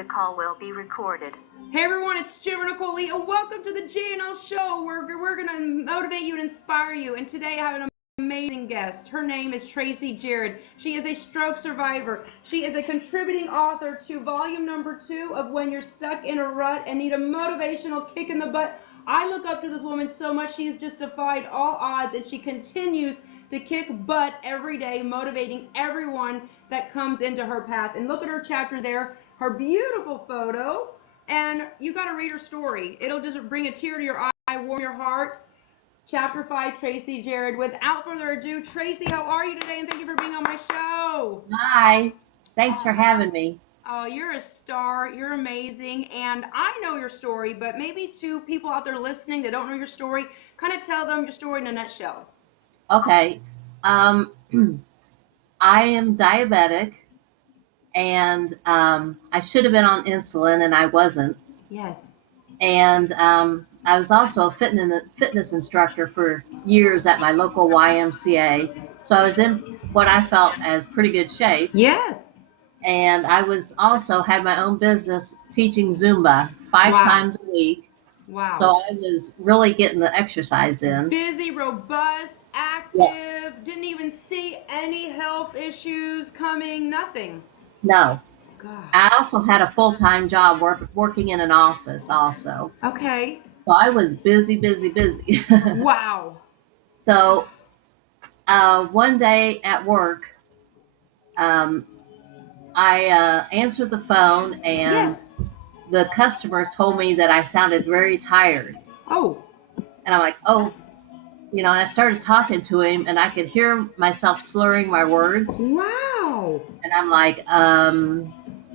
The call will be recorded. Hey everyone, it's Nicole Lee, and welcome to the JNL show where we're going to motivate you and inspire you. And today I have an amazing guest. Her name is Tracey Jared. She is a stroke survivor. She is a contributing author to volume number 2 of When You're Stuck in a Rut and Need a Motivational Kick in the Butt. I look up to this woman so much. She's just defied all odds, and she continues to kick butt every day, motivating everyone that comes into her path. And look at her chapter there, her beautiful photo, and you got to read her story. It'll just bring a tear to your eye, warm your heart. Chapter 5, Tracey Jared. Without further ado, Tracey, how are you today? And thank you for being on my show. Hi. Thanks for having me. Oh, you're a star. You're amazing. And I know your story, but maybe to people out there listening that don't know your story, kind of tell them your story in a nutshell. Okay. I am diabetic, and I should have been on insulin, and I wasn't. Yes. And I was also a fitness instructor for years at my local YMCA. So I was in what I felt as pretty good shape. Yes. And I was also had my own business teaching Zumba 5 times a week. Wow. So I was really getting the exercise in. Busy, robust, active, yes. Didn't even see any health issues coming, nothing. No. God. I also had a full-time job working in an office also. Okay. So I was busy. Wow. So one day at work, I answered the phone, and yes. the customer told me that I sounded very tired. Oh. And I'm like, oh, and I started talking to him, and I could hear myself slurring my words. Wow. And I'm like,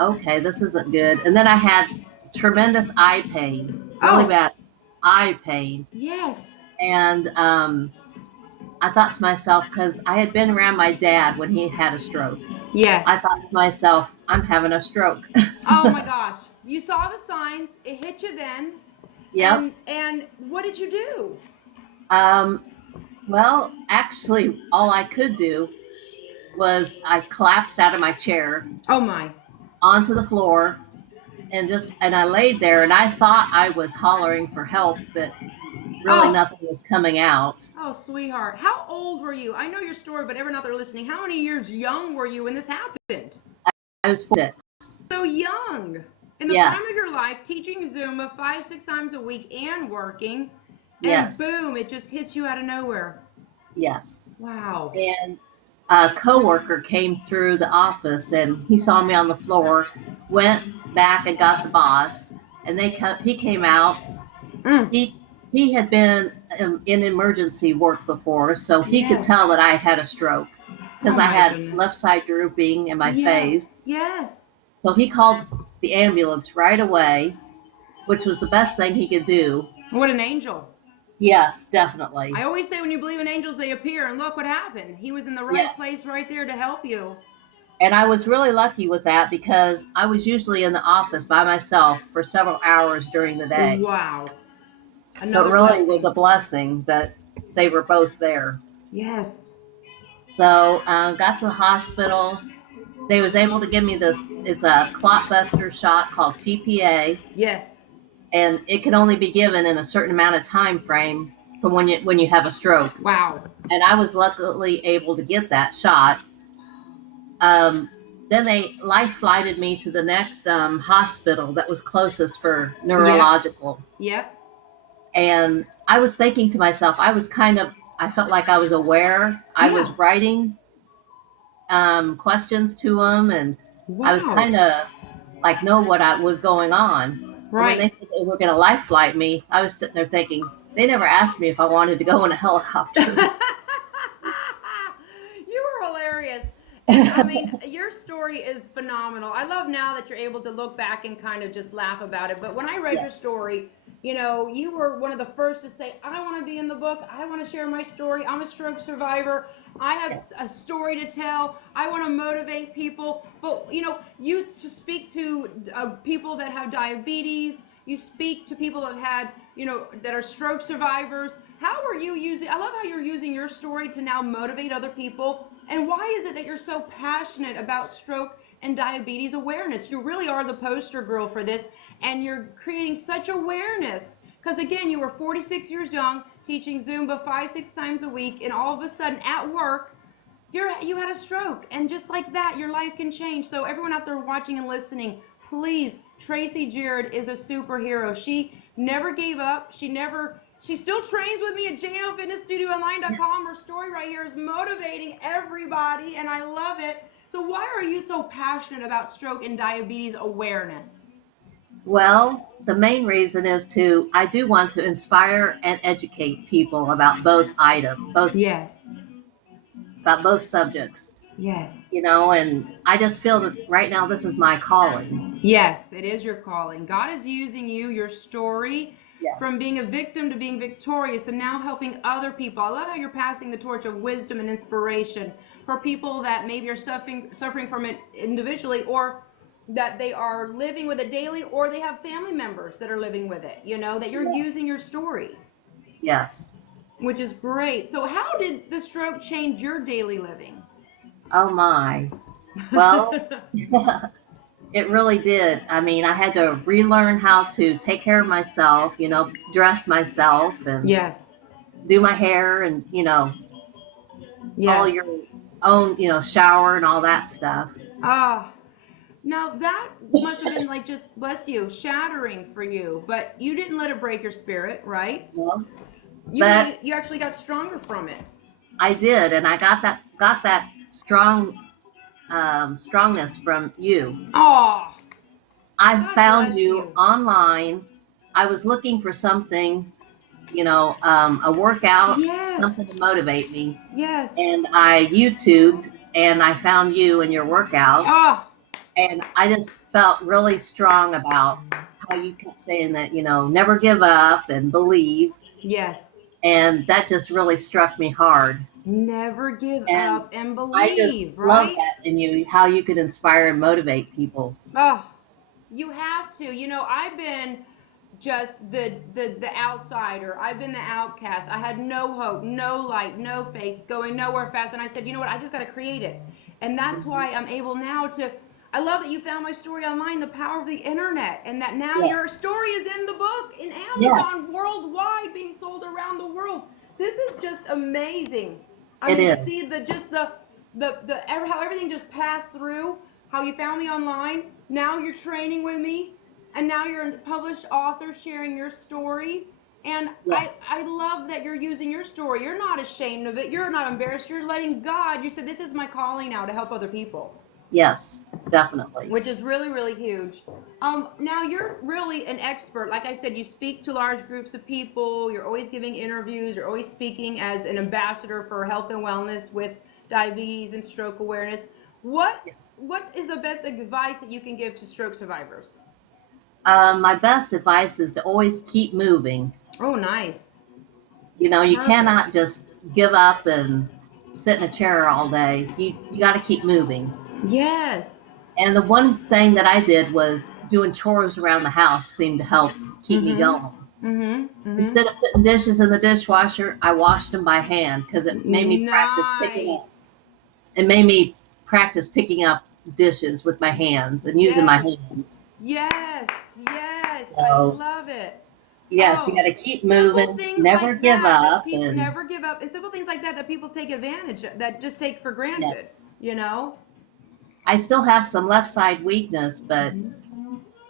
okay, this isn't good. And then I had tremendous eye pain, really bad eye pain. Yes. And I thought to myself, because I had been around my dad when he had a stroke. Yes. I thought to myself, I'm having a stroke. Oh my gosh. You saw the signs. It hit you then. Yep. And what did you do? Well, actually, all I could do was I collapsed out of my chair. Oh my. Onto the floor, and I laid there, and I thought I was hollering for help, but really nothing was coming out. Oh, sweetheart. How old were you? I know your story, but everyone out there listening, how many years young were you when this happened? I was 6. So young. In the prime of your life, teaching Zumba 5-6 times a week and working, and boom, it just hits you out of nowhere. Yes. Wow. And a coworker came through the office, and he saw me on the floor, went back and got the boss, and he came out. He had been in emergency work before, so he could tell that I had a stroke because I had left side drooping in my face. Yes. So he called the ambulance right away, which was the best thing he could do. What an angel. Yes, definitely. I always say when you believe in angels, they appear, and look what happened. He was in the right place right there to help you. And I was really lucky with that because I was usually in the office by myself for several hours during the day. Wow. So it really was a blessing that they were both there. Yes. So got to the hospital. They was able to give me it's a clot buster shot called TPA. Yes. And it can only be given in a certain amount of time frame from when you have a stroke. Wow. And I was luckily able to get that shot. Then they life flighted me to the next hospital that was closest for neurological. Yep. And I was thinking to myself, I felt like I was aware. I was writing questions to them, and I was kind of like know what was going on. Right. When they said they were going to life flight me, I was sitting there thinking, they never asked me if I wanted to go in a helicopter. You were hilarious. I mean, your story is phenomenal. I love now that you're able to look back and kind of just laugh about it. But when I read your story, you were one of the first to say, I want to be in the book. I want to share my story. I'm a stroke survivor. I have a story to tell. I want to motivate people. But, you speak to people that have diabetes. You speak to people that have had, that are stroke survivors. How are you I love how you're using your story to now motivate other people. And why is it that you're so passionate about stroke and diabetes awareness. You really are the poster girl for this, and you're creating such awareness. Because again, you were 46 years young, teaching Zumba 5-6 times a week, and all of a sudden at work, you had a stroke, and just like that, your life can change. So everyone out there watching and listening, please, Tracey Jared is a superhero. She never gave up. She still trains with me at JNLFitnessStudioOnline.com. Her story right here is motivating everybody, and I love it. So why are you so passionate about stroke and diabetes awareness? Well, the main reason is I do want to inspire and educate people about both items, Yes. about both subjects, Yes. and I just feel that right now this is my calling. Yes, it is your calling. God is using you, your story, Yes. from being a victim to being victorious, and now helping other people. I love how you're passing the torch of wisdom and inspiration for people that maybe are suffering from it individually, or that they are living with it daily, or they have family members that are living with it, that you're using your story. Yes. Which is great. So how did the stroke change your daily living? Oh my. Well, it really did. I mean, I had to relearn how to take care of myself, dress myself and Yes. do my hair and, all Yes. your own, shower and all that stuff. Ah. Now that must have been like, just bless you, shattering for you, but you didn't let it break your spirit, right? Well, You actually got stronger from it. I did, and I got that strongness from you. Oh, I God found bless you you. online. I was looking for something, a workout, something Yes. to motivate me. Yes. And I YouTubed and I found you and your workouts. Oh, And I just felt really strong about how you kept saying that, never give up and believe. yes. And that just really struck me hard. Never give And up and I just believe, love right? that in you, how you could inspire and motivate people. Oh, you have to. I've been just the outsider. I've been the outcast. I had no hope, no light, no faith, going nowhere fast. And I said, you know what? I just got to create it. And that's why I'm able now to. I love that you found my story online, the power of the internet, and that now Yes. your story is in the book, in Yes. Amazon, worldwide, being sold around the world. This is just amazing. I It mean, is. to see how everything just passed through, how you found me online. Now you're training with me, and now you're a published author sharing your story. And Yes. I love that you're using your story. You're not ashamed of it. You're not embarrassed. You're letting God, you said, this is my calling now, to help other people. Yes, definitely. Which is really, really huge. Now you're really an expert. Like I said, you speak to large groups of people. You're always giving interviews. You're always speaking as an ambassador for health and wellness with diabetes and stroke awareness. What is the best advice that you can give to stroke survivors? My best advice is to always keep moving. Oh, nice. You Perfect. cannot just give up and sit in a chair all day. You got to keep moving. Yes. And the one thing that I did was doing chores around the house seemed to help keep me going. Instead of putting dishes in the dishwasher, I washed them by hand because it made me practice picking up. It made me practice picking up dishes with my hands and using my hands. Yes. So, I love it. Yes, you got to keep moving, never give up. People never give up. It's simple things like that people take advantage of, that just take for granted, I still have some left side weakness, but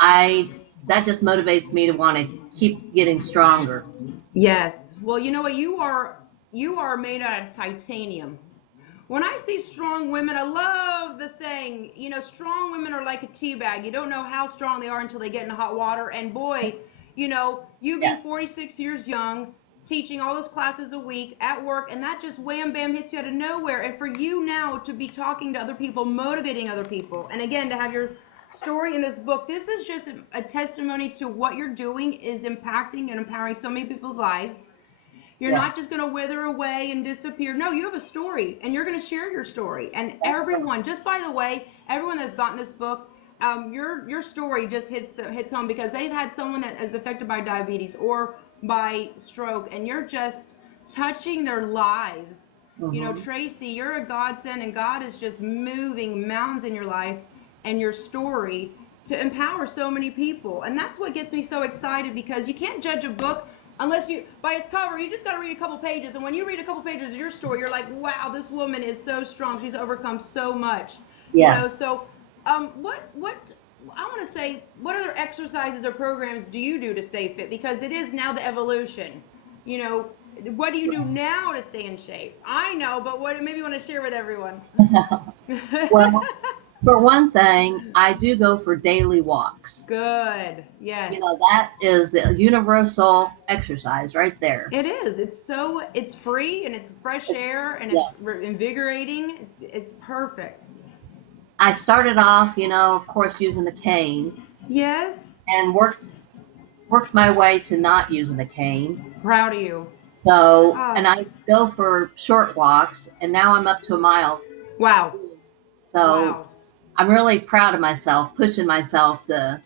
that just motivates me to want to keep getting stronger. Yes. Well, you know what? You are made out of titanium. When I see strong women, I love the saying, strong women are like a tea bag. You don't know how strong they are until they get in hot water. And boy, you being 46 years young, teaching all those classes a week at work, and that just wham bam hits you out of nowhere. And for you now to be talking to other people, motivating other people, and again to have your story in this book, this is just a testimony to what you're doing is impacting and empowering so many people's lives. You're not just going to wither away and disappear. No, you have a story, and you're going to share your story. And everyone, just by the way, everyone that's gotten this book, your story just hits home, because they've had someone that is affected by diabetes or by stroke, and you're just touching their lives. Tracey, you're a godsend, and God is just moving mountains in your life. and your story to empower so many people. And that's what gets me so excited, because you can't judge a book unless you, by its cover. You just got to read a couple pages, and when you read a couple pages of your story, you're like, wow, this woman is so strong, she's overcome so much. Yes. So what I want to say, what other exercises or programs do you do to stay fit? Because it is now the evolution. What do you do now to stay in shape? I know, but what maybe you want to share with everyone? Well, for one thing, I do go for daily walks. Good. Yes. That is the universal exercise right there. It is. It's free, and it's fresh air, and it's invigorating. It's perfect. I started off, of course, using the cane. Yes. And worked my way to not using the cane. Proud of you. So, and I go for short walks, and now I'm up to a mile. Wow. So I'm really proud of myself, pushing myself to,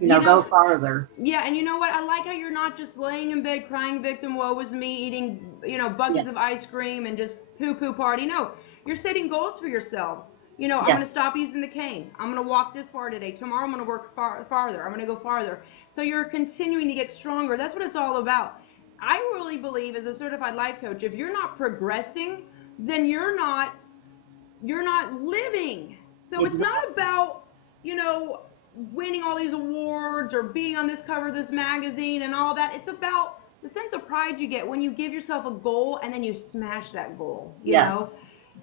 go farther. Yeah, and you know what? I like how you're not just laying in bed crying victim, woe is me, eating, buckets of ice cream and just poo-poo party. No, you're setting goals for yourself. I'm going to stop using the cane. I'm going to walk this far today. Tomorrow I'm going to work farther. I'm going to go farther. So you're continuing to get stronger. That's what it's all about. I really believe, as a certified life coach, if you're not progressing, then you're not living. So it's not about, winning all these awards or being on this cover of this magazine and all that. It's about the sense of pride you get when you give yourself a goal and then you smash that goal, you know?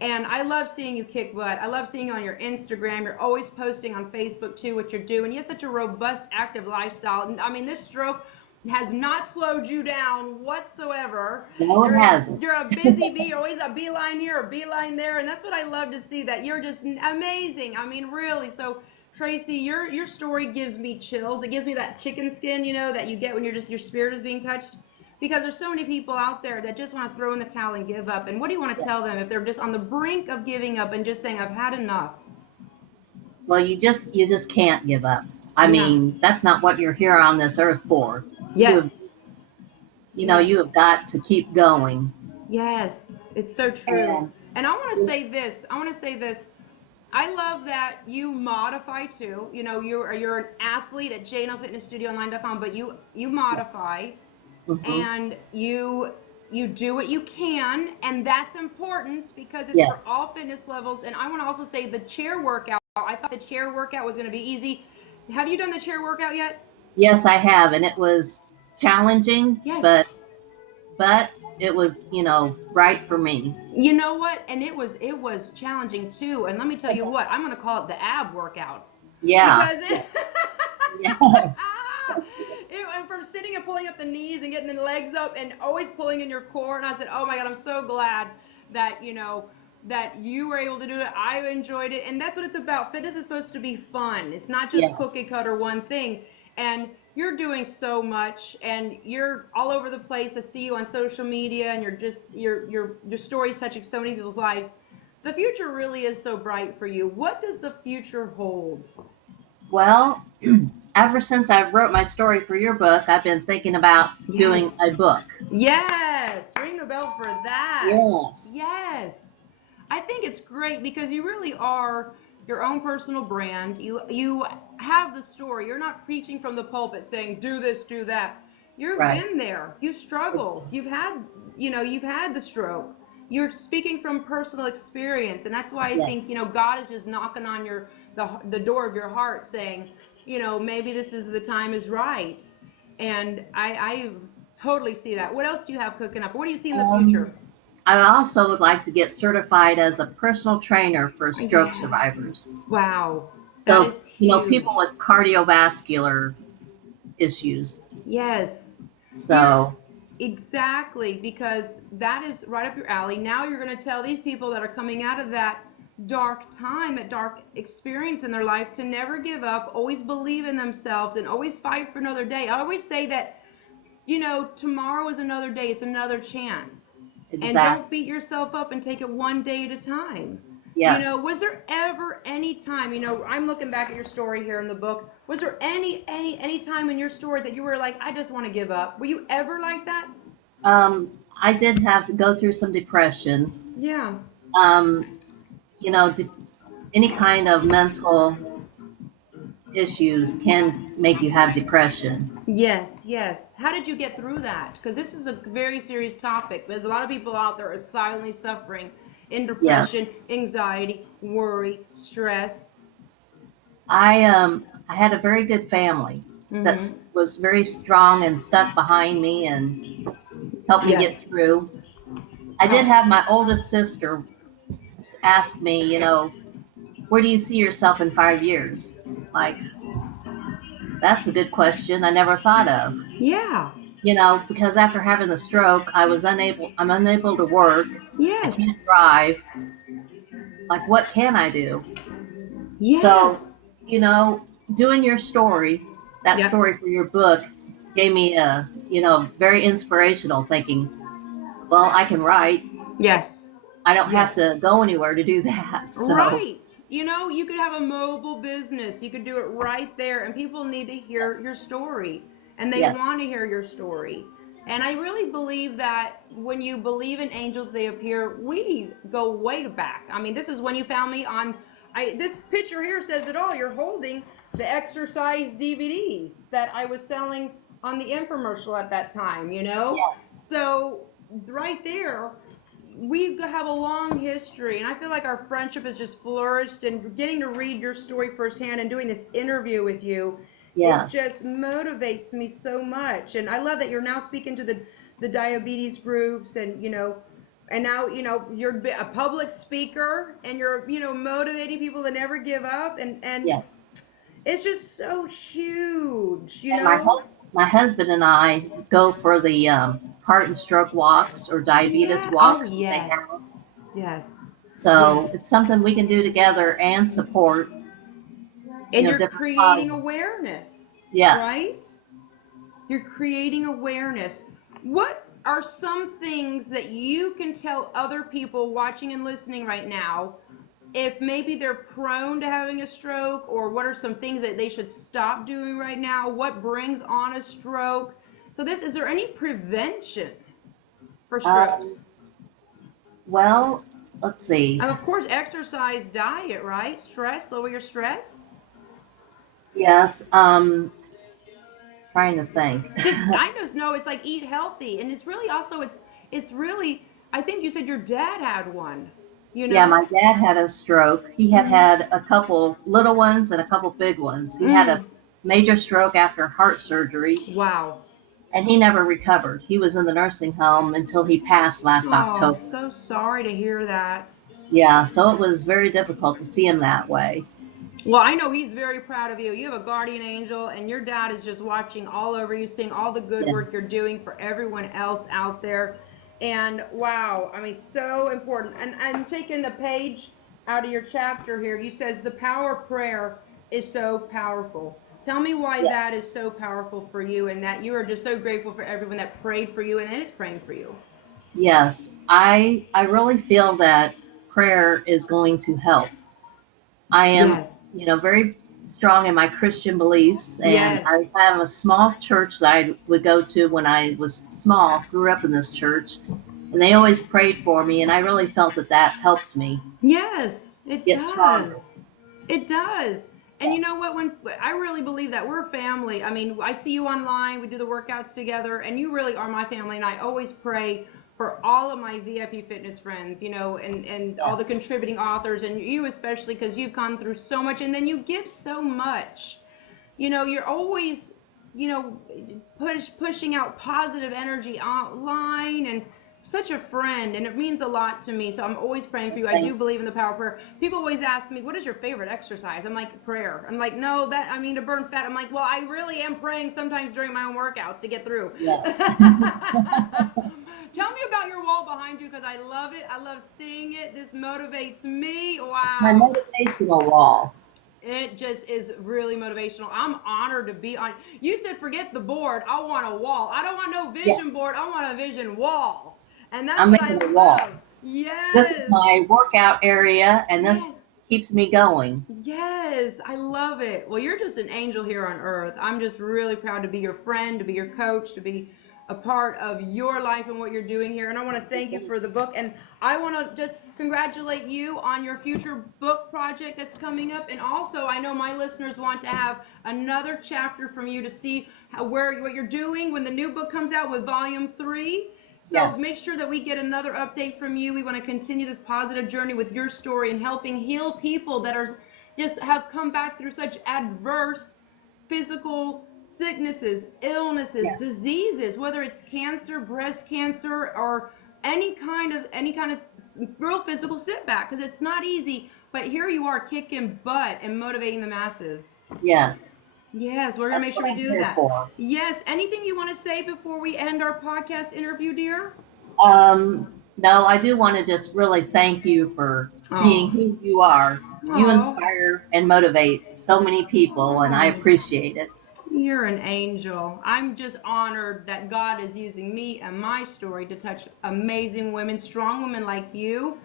And I love seeing you kick butt. I love seeing you on your Instagram. You're always posting on Facebook too what you're doing. You have such a robust, active lifestyle. I mean, this stroke has not slowed you down whatsoever. No, it hasn't. You're a busy bee. You're always a beeline here, a beeline there. And that's what I love to see, that you're just amazing. I mean, really. So, Tracey, your story gives me chills. It gives me that chicken skin, that you get when your spirit is being touched. Because there's so many people out there that just want to throw in the towel and give up. And what do you want to tell them if they're just on the brink of giving up and just saying, I've had enough? Well, you just can't give up. I mean, that's not what you're here on this earth for. Yes. You have got to keep going. Yes, it's so true. And I want to say this. I love that you modify too. You're an athlete at JNLFitnessStudioOnline.com, but you modify. And you do what you can, and that's important because it's for all fitness levels. And I want to also say the chair workout. I thought the chair workout was going to be easy. Have you done the chair workout yet? Yes, I have, and it was challenging. Yes. But it was, right for me. You know what? And it was challenging too. And let me tell you what, I'm going to call it the ab workout. Yeah. Because yes. And from sitting and pulling up the knees and getting the legs up and always pulling in your core, and I said, oh my God, I'm so glad that that you were able to do it. I enjoyed it, and that's what it's about. Fitness is supposed to be fun. It's not just cookie cutter one thing. And you're doing so much, and you're all over the place. I see you on social media, and your story's touching so many people's lives. The future really is so bright for you. What does the future hold? Well, ever since I wrote my story for your book, I've been thinking about doing a book. Yes, ring the bell for that. Yes. Yes. I think it's great because you really are your own personal brand. You have the story. You're not preaching from the pulpit saying, do this, do that. You've been there. You've struggled. You've had the stroke. You're speaking from personal experience. And that's why I think, God is just knocking on the door of your heart saying, maybe this is the time is right. And I totally see that. What else do you have cooking up? What do you see in the future? I also would like to get certified as a personal trainer for stroke survivors. Wow. That is huge. People with cardiovascular issues. Yes. So. Exactly, because that is right up your alley. Now you're going to tell these people that are coming out of that dark time, that dark experience in their life, to never give up, always believe in themselves, and always fight for another day. I always say that, tomorrow is another day. It's another chance. Exactly. And don't beat yourself up, and take it one day at a time. Yes. Was there ever any time, I'm looking back at your story here in the book. Was there any time in your story that you were like, I just want to give up? Were you ever like that? I did have to go through some depression. Yeah. any kind of mental issues can make you have depression. Yes, yes. How did you get through that? Because this is a very serious topic. There's a lot of people out there are silently suffering in Yeah. depression, anxiety, worry, stress. I had a very good family that Mm-hmm. was very strong and stuck behind me and helped me get Yes. through. I did Oh, have my oldest sister ask me, where do you see yourself in 5 years? Like, that's a good question I never thought of. yeah. Because after having the stroke, I'm unable to work. I Yes. can't drive. Like, what can I do? So, Yes. you know, doing your story, that Yep. story for your book gave me very inspirational thinking, well, I can write. Yes. I don't have Yes. to go anywhere to do that. So, Right. You could have a mobile business. You could do it right there, and people need to hear yes, your story, and they yes, want to hear your story. And I really believe that when you believe in angels, they appear. We go way back. I mean, this is when you found me on. This picture here says it all. You're holding the exercise DVDs that I was selling on the infomercial at that time. yes, So right there, we have a long history, and I feel like our friendship has just flourished. And getting to read your story firsthand and doing this interview with you, it yes. just motivates me so much. And I love that you're now speaking to the diabetes groups, and now you're a public speaker, and you're motivating people to never give up, and Yes. it's just so huge. And my husband and I go for the heart and stroke walks or diabetes Yeah. Oh walks that they yes. have. Yes. So Yes. it's something we can do together and support, And you're different creating causes. awareness, Yes. right? You're creating awareness. What are some things that you can tell other people watching and listening right now, if maybe they're prone to having a stroke, or what are some things that they should stop doing right now? What brings on a stroke? So is there any prevention for Um, strokes? well, let's see. And of course, exercise, diet, right? Stress, lower your stress. Yes. Trying to think. I just know it's like eat healthy, and it's really also it's really, I think you said your dad had one, you Yeah, my know? dad had a stroke. He had Mm. had a couple little ones and a couple big ones. He had a Mm. major stroke after heart surgery, Wow. and he never recovered. He was in the nursing home until he passed last Oh, October. so sorry to hear that. Yeah, so it was very difficult to see him that way. Well, I know he's very proud of you. You have a guardian angel, and your dad is just watching all over you, seeing all the good Yeah. work you're doing for everyone else out there. And wow, I mean, so important. And I'm taking a page out of your chapter here. You says the power of prayer is so powerful. Tell me why Yeah. that is so powerful for you, and that you are just so grateful for everyone that prayed for you and is praying for you. Yes, I really feel that prayer is going to help. I am, Yes. very strong in my Christian beliefs, and I Yes. have a small church that I would go to when I was small. Grew up in this church, and they always prayed for me, and I really felt that that helped me Yes, it get stronger. does. It does. And you know Yes, what? When I really believe that we're a family. I mean, I see you online, we do the workouts together, and you really are my family. And I always pray for all of my VIP fitness friends, and all yes, the contributing authors, and you especially, because you've gone through so much, and then you give so much. You're always, you know, pushing out positive energy online, and such a friend, and it means a lot to me. So I'm always praying for you. I do thank, believe in the power of prayer. People always ask me, what is your favorite exercise? I'm like, prayer. I'm like, no, that, I mean, to burn fat. I'm like, well, I really am praying sometimes during my own workouts to get through. yes. Tell me about your wall behind you, because I love it. I love seeing it. This motivates me. My Wow. motivational wall. It just is really motivational. I'm honored to be on. You said forget the board. I want a wall. I don't want no Yes, vision board. I want a vision wall. And that's I'm what I making a wall. love. This is Yes. my workout area, and this Yes. keeps me going. Yes. I love it. Well, you're just an angel here on earth. I'm just really proud to be your friend, to be your coach, to be a part of your life and what you're doing here. And I want to thank you for the book. And I want to just congratulate you on your future book project that's coming up. And also, I know my listeners want to have another chapter from you to see what you're doing when the new book comes out with volume 3. So Yes. make sure that we get another update from you. We want to continue this positive journey with your story and helping heal people that are just have come back through such adverse physical sicknesses, illnesses, Yes. diseases, whether it's cancer, breast cancer, or any kind of real physical setback, because it's not easy. But here you are kicking butt and motivating the masses. Yes. Yes, we're gonna make sure we do that. For. Yes. Anything you want to say before we end our podcast interview, dear? No, I do want to just really thank you for being who you are. You inspire and motivate so many people, and I appreciate it. You're an angel. I'm just honored that God is using me and my story to touch amazing women, strong women like you.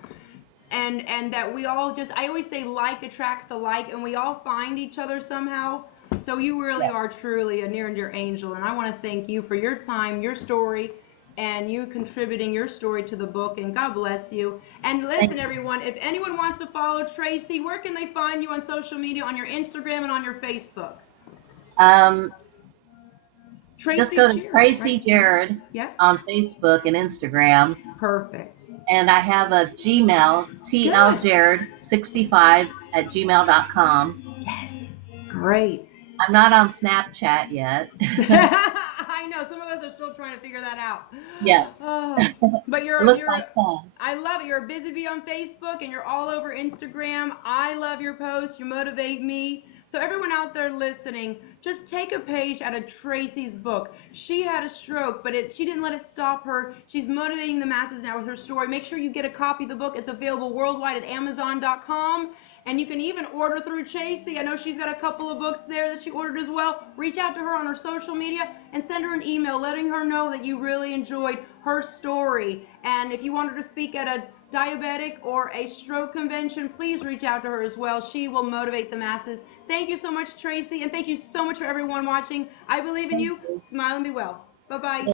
And that we all just, I always say like attracts alike, and we all find each other somehow. So you really are truly a near and dear angel. And I want to thank you for your time, your story, and you contributing your story to the book. And God bless you. And listen, everyone, if anyone wants to follow Tracey, where can they find you on social media, on your Instagram and on your Facebook? Just go to Tracey Jared on Facebook and Instagram. Perfect. And I have a Gmail, tljared65@gmail.com. Yes. Great. I'm not on Snapchat yet. I know some of us are still trying to figure that out. Yes. But you're like fun. I love it. You're a busy bee on Facebook and you're all over Instagram. I love your posts. You motivate me. So everyone out there listening, just take a page out of Tracey's book. She had a stroke, but she didn't let it stop her. She's motivating the masses now with her story. Make sure you get a copy of the book. It's available worldwide at Amazon.com. And you can even order through Tracey. I know she's got a couple of books there that she ordered as well. Reach out to her on her social media and send her an email letting her know that you really enjoyed her story. And if you want her to speak at a diabetic or a stroke convention, please reach out to her as well. She will motivate the masses. Thank you so much, Tracey. And thank you so much for everyone watching. I believe in you. Smile and be well. Bye-bye.